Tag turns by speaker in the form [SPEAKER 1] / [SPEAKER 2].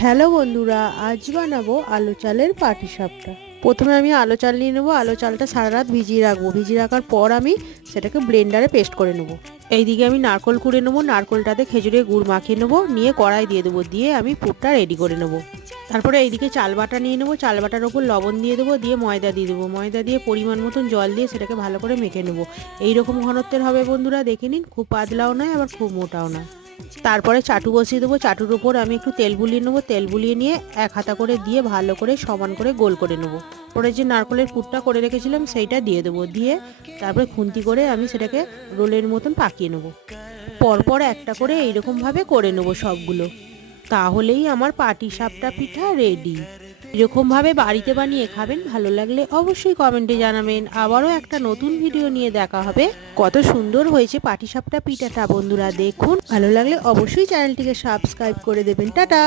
[SPEAKER 1] Hello বন্ধুরা, আজ বানাবো আলু চালের পাটিসাপটা। প্রথমে আমি আলু চাল নিয়ে নেব, আলু চালটা সারা রাত ভিজিয়ে রাখব। ভিজিয়ে রাখার পর আমি সেটাকে ব্লেন্ডারে পেস্ট করে নেব। এইদিকে আমি নারকল কুড়ে নেব, নারকলটাতে খেজুরের গুড় মাখিয়ে নেব, নিয়ে কড়াই দিয়ে দেবো, দিয়ে আমি পুরটা রেডি করে নেব। তারপরে এইদিকে চাল বাটা নিয়ে নেব, চাল বাটার ওপর লবণ দিয়ে দেবো, দিয়ে ময়দা দিয়ে দেবো। ময়দা দিয়ে পরিমাণ মতন জল দিয়ে সেটাকে ভালো করে মেখে নেব। এইরকম ঘনত্বের হবে বন্ধুরা, দেখে নিন, খুব পাতলাও নয়, আবার খুব মোটাও নয়। তারপরে চাটু বসিয়ে দেবো। চাটুর উপর আমি একটু তেল বুলিয়ে নেব। তেল বুলিয়ে নিয়ে এক হাতা করে দিয়ে ভালো করে সমান করে গোল করে নেব। পরে যে নারকলের পুরটা করে রেখেছিলাম, সেইটা দিয়ে দেবো। দিয়ে তারপরে খুন্তি করে আমি সেটাকে রোলের মতন পাকিয়ে নেব। পরপর একটা করে এইরকমভাবে করে নেব সবগুলো। তাহলেই আমার পাটি সাপটা পিঠা রেডি এরকমভাবে বাড়িতে বানিয়ে খাবেন, ভালো লাগলে অবশ্যই কমেন্টে জানাবেন। আবারও একটা নতুন ভিডিও নিয়ে দেখা হবে। কত সুন্দর হয়েছে পাটিসাপটা পিঠাটা বন্ধুরা, দেখুন। ভালো লাগলে অবশ্যই চ্যানেলটিকে সাবস্ক্রাইব করে দেবেন। টাটা!